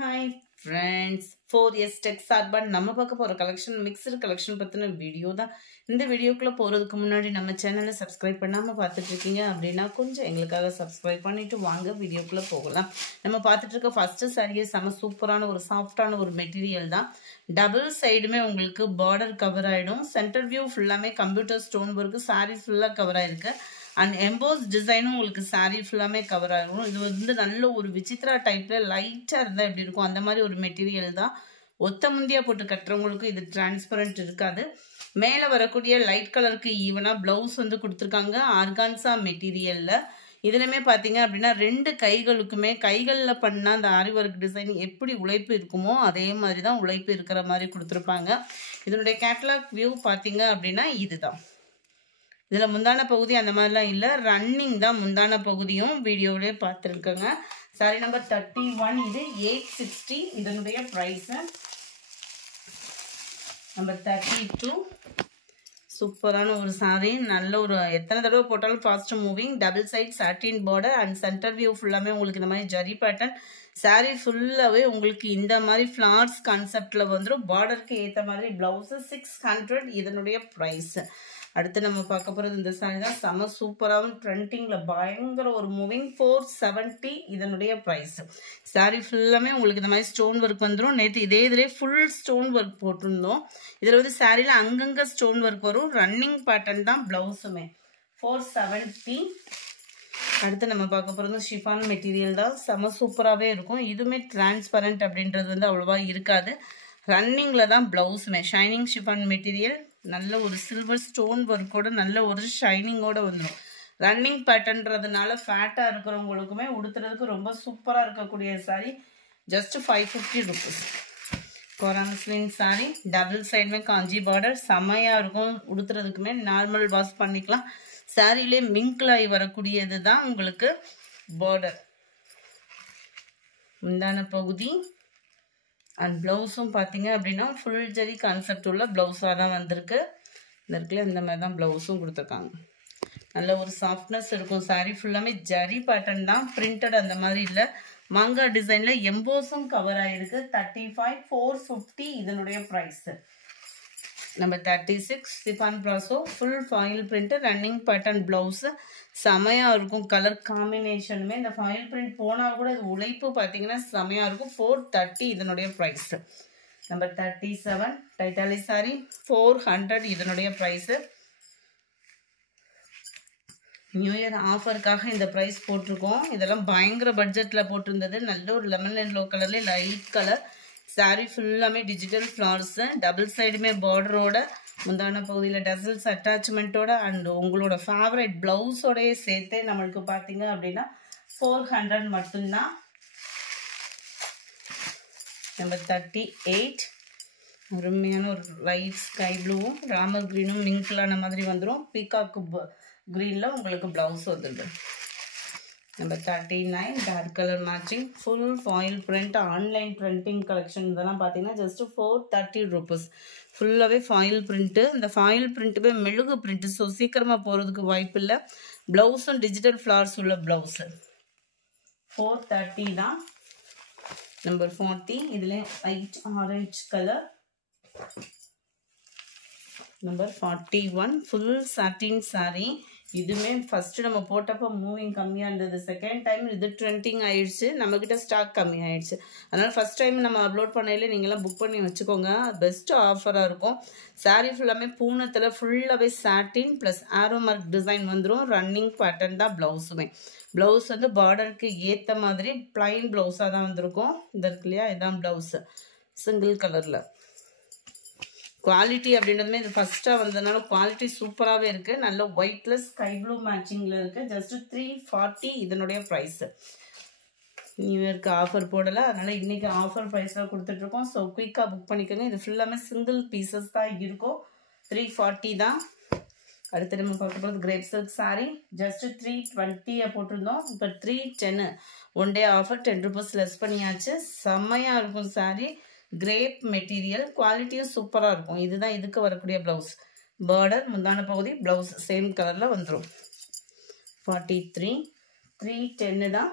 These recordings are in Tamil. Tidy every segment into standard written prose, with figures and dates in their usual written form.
Hi friends, 4S Tech சார்பா நம்ம பார்க்க போற கலெக்ஷன் மிக்ஸ்டு கலெக்ஷன் பத்தின வீடியோ தான். இந்த வீடியோக்குள்ள போறதுக்கு முன்னாடி நம்ம சேனலை சப்ஸ்கிரைப் பண்ணாம பார்த்துட்டு இருக்கீங்க அப்படின்னா கொஞ்சம் எங்களுக்காக சப்ஸ்கிரைப் பண்ணிட்டு வாங்க வீடியோக்குள்ள போகலாம். நம்ம பார்த்துட்டு இருக்க ஃபர்ஸ்ட் சாரியே செம சூப்பரான ஒரு சாஃப்டான ஒரு மெட்டீரியல் தான். டபுள் சைடுமே உங்களுக்கு பார்டர் கவர் ஆயிடும். சென்டர் வியூ ஃபுல்லாமே கம்ப்யூட்டர் ஸ்டோன் ஒர்க், சாரி ஃபுல்லா கவர் ஆயிருக்கு. அண்ட் எம்போஸ் டிசைனும் உங்களுக்கு சாரீ ஃபுல்லாமே கவர் ஆகும். இது வந்து நல்ல ஒரு விசித்ரா டைப்ல லைட்டா இருந்தா எப்படி இருக்கும் அந்த மாதிரி ஒரு மெட்டீரியல் தான். ஒத்த முந்தியா போட்டு கட்டுறவங்களுக்கு இது டிரான்ஸ்பரண்ட் இருக்காது. மேல வரக்கூடிய லைட் கலருக்கு ஈவனா பிளவுஸ் வந்து கொடுத்துருக்காங்க ஆர்கான்சா மெட்டீரியல்ல. இதுலயுமே பாத்தீங்க அப்படின்னா ரெண்டு கைகளுக்குமே கைகள்ல பண்ணா அந்த ஆரி ஒர்க் டிசைன் எப்படி உழைப்பு இருக்குமோ அதே மாதிரிதான் உழைப்பு இருக்கிற மாதிரி கொடுத்துருப்பாங்க. இதனுடைய கேட்டலாக் வியூ பாத்தீங்க அப்படின்னா இதுதான். இதுல முந்தான பகுதி அந்த மாதிரிலாம் இல்ல, ரன்னிங் தான் முந்தான பகுதியும் வீடியோவிலே பார்த்துருக்கோங்க. சாரி நம்பர் 31, இது 860. இதனுடைய பிரைஸ் நம்பர் 32. சூப்பரான ஒரு சாரி, நல்ல ஒரு எத்தனை தடவை போட்டாலும் fast moving, double side satin border and centre view ஃபுல்லாமே உங்களுக்கு இந்த மாதிரி ஜரி பேட்டர்ன். சாரி ஃபுல்லாவே உங்களுக்கு இந்த மாதிரி ஃபிளார்ஸ் கான்செப்ட்ல வந்துடும். பார்டருக்கு ஏற்ற மாதிரி பிளவுஸ் 600. இதனுடைய பிரைஸ். அடுத்து நம்ம பார்க்க போறது இந்த சாரி தான். செம சூப்பராகவும் ட்ரெண்டிங்ல பயங்கர ஒரு மூவிங் 470. இதனுடைய பிரைஸ். சாரி ஃபுல்லாமே உங்களுக்கு இந்த மாதிரி ஸ்டோன் ஒர்க் வந்துடும். நேற்று இதே இதுலேயே ஃபுல் ஸ்டோன் ஒர்க் போட்டிருந்தோம். இதில் வந்து சாரியில் அங்கங்கே ஸ்டோன் ஒர்க் வரும். ரன்னிங் பேட்டர்ன் தான் பிளவுஸுமே. 470. அடுத்து நம்ம பார்க்க போகிறது ஷிஃபான் மெட்டீரியல் தான். செம சூப்பராகவே இருக்கும். இதுவுமே டிரான்ஸ்பரண்ட் அப்படின்றது வந்து அவ்வளோவா இருக்காது. ரன்னிங்ல தான் பிளவுஸுமே. ஷைனிங் ஷிஃபான் மெட்டீரியல், நல்ல ஒரு சில்வர் ஸ்டோன் ஒர்க்கோட நல்ல ஒரு ஷைனிங்கோட வந்துடும். ரன்னிங் பேட்டர்ன்றதுனால ஃபேட்டா இருக்கிறவங்களுக்குமே உடுத்துறதுக்கு ரொம்ப சூப்பரா இருக்கக்கூடிய சாரி. Just 550 rupees. கொரான்ஸ்லின் சாரி, டபுள் சைடுமே காஞ்சி பார்டர், செமையா இருக்கும். உடுத்துறதுக்குமே நார்மல் வாஷ் பண்ணிக்கலாம். சாரிலே மிங்க்லாகி வரக்கூடியது தான் உங்களுக்கு பார்டர். முந்தான பகுதி அண்ட் பிளவுஸும் பார்த்தீங்க அப்படின்னா ஃபுல் ஜரி கான்செப்ட் உள்ள பிளவுஸாக தான் வந்திருக்கு. இந்த இடத்துல இந்த மாதிரி தான் பிளவுஸும் கொடுத்துருக்காங்க. நல்ல ஒரு சாஃப்ட்னஸ் இருக்கும். சாரி ஃபுல்லாமே ஜரி பேட்டர்ன் தான், பிரிண்டட் அந்த மாதிரி இல்லை. மாங்கா டிசைன்ல எம்போஸும் கவர் ஆயிருக்கு. 35, 450. இதனுடைய price. Number 36 chiffon brasso, full foil print, running pattern blouse. செமையா இருக்கும். கலர் காம்பினேஷனுமே இந்த ஃபாயில் பிரிண்ட் போனா கூட இது உழைப்பு பார்த்தீங்கன்னா செமையா இருக்கும். 430. இதனுடைய பிரைஸ். Number 37 டைட்டாலி sorry, 400. இதனுடைய பிரைஸ். நியூ இயர் ஆஃபருக்காக இந்த ப்ரைஸ் போட்டிருக்கோம். இதெல்லாம் பயங்கர பட்ஜெட்ல போட்டிருந்தது. நல்ல ஒரு லெமன் எல்லோ கலர்ல லைட் கலர். சாரி ஃபுல்லாமே டிஜிட்டல் ஃப்ளார்ஸ், டபுள் சைடுமே பார்டரோட, முந்தான பகுதியில் டசல்ஸ் அட்டாச்மெண்ட்டோட அண்ட் உங்களோட ஃபேவரட் பிளவுஸோடய சேர்த்தே நம்மளுக்கு பார்த்தீங்க அப்படின்னா 400 மட்டும்தான். நம்பர் 38 அருமையான ஒரு லைட் ஸ்கை ப்ளூவும் ராமர் கிரீனும் மிங்க்லான மாதிரி வந்துடும். பீகாக்கு கிரீனில் உங்களுக்கு பிளவுஸ் வந்துடுது. Number 39 dark colour matching, full foil print, online printing collection. இதெல்லாம் பார்த்தீங்கன்னா ஜஸ்ட் 430 ருபீஸ். ஃபுல்லாகவே ஃபாயில் பிரிண்ட்டு. இந்த ஃபாயில் பிரிண்ட்டுமே மெழுகு பிரிண்ட்டு, ஸோ சீக்கிரமாக போகிறதுக்கு வாய்ப்பு இல்லை. ப்ளவுஸும் டிஜிட்டல் ஃப்ளார்ஸ் உள்ள ப்ளவுஸு. 430 தான். நம்பர் 40 இதுலேயும் light orange colour. Number 41 full satin sari. இதுவுமே ஃபர்ஸ்ட் நம்ம போட்டப்போ மூவிங் கம்மியாக இருந்தது. செகண்ட் டைம் இது ட்ரெண்டிங் ஆயிடுச்சு. நம்மக்கிட்ட ஸ்டாக் கம்மி ஆயிடுச்சு. அதனால் ஃபர்ஸ்ட் டைம் நம்ம அப்லோட் பண்ணையில நீங்களாம் புக் பண்ணி வச்சுக்கோங்க. பெஸ்ட் ஆஃபராக இருக்கும். சாரீ ஃபுல்லாமே பூனத்தில் ஃபுல்லாகவே சாட்டின் ப்ளஸ் ஆரோ மார்க் டிசைன் வந்துடும். ரன்னிங் பேட்டர்ன் தான் ப்ளவுஸுமே. ப்ளவுஸ் வந்து பார்டருக்கு ஏற்ற மாதிரி பிளைன் ப்ளவுஸாக தான் வந்திருக்கும். இந்த இருக்கு இல்லையா, இதுதான் ப்ளவுஸு சிங்கிள் கலரில். குவாலிட்டி அப்படின்றதுமே இது ஃபர்ஸ்ட்டாக வந்ததுனால குவாலிட்டி சூப்பராகவே இருக்குது. நல்ல ஒயிட்ல ஸ்கை ப்ளூ மேட்சிங்கில் இருக்குது. ஜஸ்ட் 340. இதனுடைய ப்ரைஸ். நியூ இயர்க்கு ஆஃபர் போடலை, அதனால் இன்றைக்கி ஆஃபர் ப்ரைஸில் கொடுத்துட்ருக்கோம். ஸோ குயிக்காக புக் பண்ணிக்கோங்க. இது ஃபுல்லாமே சிங்கிள் பீசஸ் தான் இருக்கும். 340 தான். அடுத்து நம்ம பார்க்க போகிறது கிரேப் சில்க் சாரி. ஜஸ்ட் 320 போட்டிருந்தோம். இப்போ 310. One day offer 10 rupees less பண்ணியாச்சு. செம்மையாக இருக்கும் சாரி. கிரேப் மெட்டீரியல், குவாலிட்டியும் சூப்பராக இருக்கும். இதுதான் இதுக்கு வரக்கூடிய ப்ளவுஸ். பார்டர், முந்தான பகுதி, ப்ளவுஸ் சேம் கலரில் வந்துடும். 43, 310 தான்.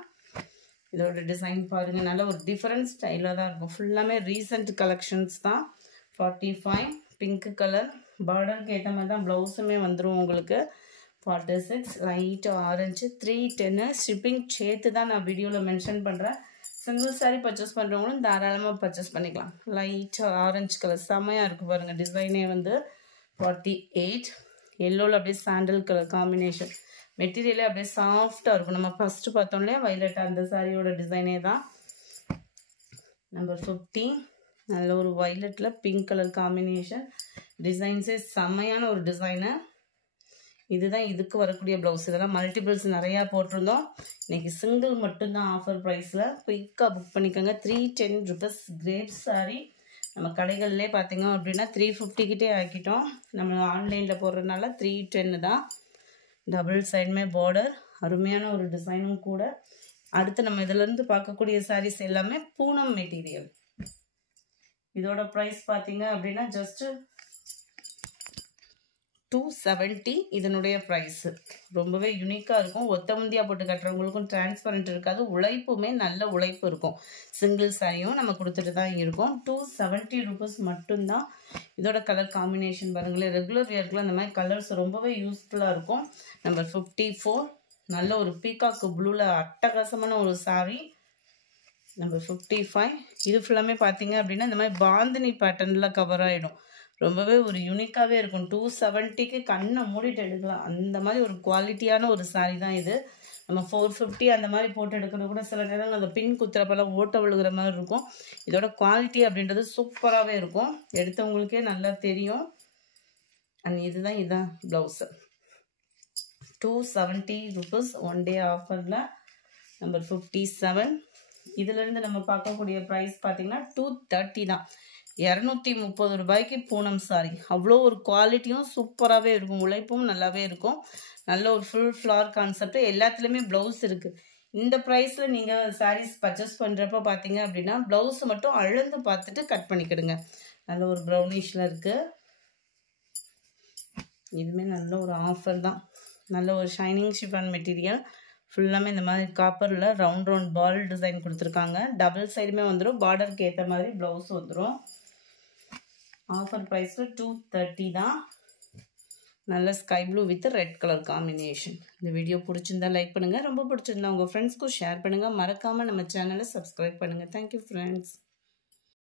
இதோட டிசைன் பாருங்கள், நல்ல ஒரு டிஃப்ரெண்ட் ஸ்டைலாக தான் இருக்கும். ஃபுல்லாமே ரீசெண்ட் கலெக்ஷன்ஸ் தான். 45 பிங்க் கலர் பார்டருக்கு ஏற்ற மாதிரி தான் ப்ளவுஸுமே வந்துடும் உங்களுக்கு. 46 லைட் ஆரஞ்சு 310 ஷிப்பிங் சேர்த்து தான் நான் வீடியோவில் மென்ஷன் பண்ணுறேன். சிங்கிள் சாரீ பர்ச்சேஸ் பண்ணுறவங்களும் தாராளமாக பர்ச்சேஸ் பண்ணிக்கலாம். லைட் ஆரஞ்சு கலர் செம்மையாக இருக்குது பாருங்கள். டிசைனே வந்து 48 எல்லோவில் அப்படியே சாண்டல் கலர் காம்பினேஷன். மெட்டீரியலே அப்படியே சாஃப்டாக இருக்கும். நம்ம ஃபஸ்ட்டு பார்த்தோம் இல்லையா வைலட், அந்த சாரியோட டிசைனே தான். நம்பர் 50 நல்ல ஒரு வைலட்டில் பிங்க் கலர் காம்பினேஷன். டிசைன்ஸே செம்மையான ஒரு டிசைனு. இதுதான் இதுக்கு வரக்கூடிய ப்ளவுஸ். இதெல்லாம் மல்டிபிள்ஸ் நிறையா போட்டிருந்தோம். இன்றைக்கி சிங்கிள் மட்டும்தான் ஆஃபர் ப்ரைஸில். குயிக்காக புக் பண்ணிக்கோங்க. 310 rupees கிரேப் சாரீ. நம்ம கடைகள்லேயே பார்த்தீங்க அப்படின்னா 350 கிட்டே ஆக்கிட்டோம். நம்ம ஆன்லைனில் போடுறதுனால 310 தான். டபுள் சைடுமே பார்டர், அருமையான ஒரு டிசைனும் கூட. அடுத்து நம்ம இதிலேருந்து பார்க்கக்கூடிய சாரீஸ் எல்லாமே பூனம் மெட்டீரியல். இதோட ப்ரைஸ் பார்த்தீங்க அப்படின்னா ஜஸ்ட்டு 270 இதனுடைய ப்ரைஸு. ரொம்பவே யூனிக்காக இருக்கும். ஒத்த முந்தியாக போட்டு கட்டுறவங்களுக்கும் டிரான்ஸ்பரண்ட் இருக்காது. உழைப்புமே நல்ல உழைப்பு இருக்கும். சிங்கிள் சாரியும் நம்ம கொடுத்துட்டு தான் இருக்கோம். 270 rupees மட்டும்தான். இதோட கலர் காம்பினேஷன் பாருங்களேன். ரெகுலர் வியர்க்குள்ள அந்த மாதிரி கலர்ஸ் ரொம்பவே யூஸ்ஃபுல்லாக இருக்கும். நம்பர் 54 நல்ல ஒரு பீகாக்கு ப்ளூவில் அட்டகாசமான ஒரு சாரீ. நம்பர் 55 இது ஃபுல்லாமே பார்த்தீங்க அப்படின்னா இந்த மாதிரி பாந்தினி பேட்டர்னில் கவர் ஆகிடும். ரொம்பவே ஒரு யூனிக்காகவே இருக்கும். 270க்கு கண்ணை மூடிட்டு எடுக்கலாம். அந்த மாதிரி ஒரு குவாலிட்டியான ஒரு சாரீ தான் இது. நம்ம 450 அந்த மாதிரி போட்டு எடுக்கிறது கூட சில நேரம் அந்த பின் குத்துறப்பெல்லாம் ஓட்ட விழுகிற மாதிரி இருக்கும். இதோட குவாலிட்டி அப்படின்றது சூப்பராகவே இருக்கும். எடுத்தவங்களுக்கே நல்லா தெரியும். அண்ட் இதுதான் ப்ளவுஸு. 270 rupees ஒன் டே ஆஃபரில். நம்பர் 57 இதிலேருந்து நம்ம பார்க்கக்கூடிய ப்ரைஸ் பார்த்தீங்கன்னா 230 தான். 230 ரூபாய்க்கு பூனம் சாரி. அவ்வளோ ஒரு குவாலிட்டியும் சூப்பராகவே இருக்கும். உழைப்பும் நல்லாவே இருக்கும். நல்ல ஒரு ஃபுல் ஃப்ளார் கான்செப்ட். எல்லாத்துலேயுமே ப்ளவுஸ் இருக்குது. இந்த ப்ரைஸில் நீங்கள் சாரீஸ் பர்ச்சேஸ் பண்ணுறப்ப பார்த்தீங்க அப்படின்னா ப்ளவுஸ் மட்டும் அளந்து பார்த்துட்டு கட் பண்ணிக்கிடுங்க. நல்ல ஒரு ப்ரௌனிஷில் இருக்குது. இதுவுமே நல்ல ஒரு ஆஃபர் தான். நல்ல ஒரு ஷைனிங் ஷிஃபான் மெட்டீரியல். ஃபுல்லாமே இந்த மாதிரி காப்பரில் ரவுண்ட் பால் டிசைன் கொடுத்துருக்காங்க. டபுள் சைடுமே வந்துடும். பார்டருக்கு ஏற்ற மாதிரி ப்ளவுஸ் வந்துடும். ஆஃபர் ப்ரைஸில் 230 தான். நல்ல sky blue with red colour combination. இந்த வீடியோ பிடிச்சிருந்தா லைக் பண்ணுங்கள். ரொம்ப பிடிச்சிருந்தா உங்கள் ஃப்ரெண்ட்ஸ்க்கும் ஷேர் பண்ணுங்கள். மறக்காமல் நம்ம சேனலை சப்ஸ்கிரைப் பண்ணுங்கள். Thank you friends.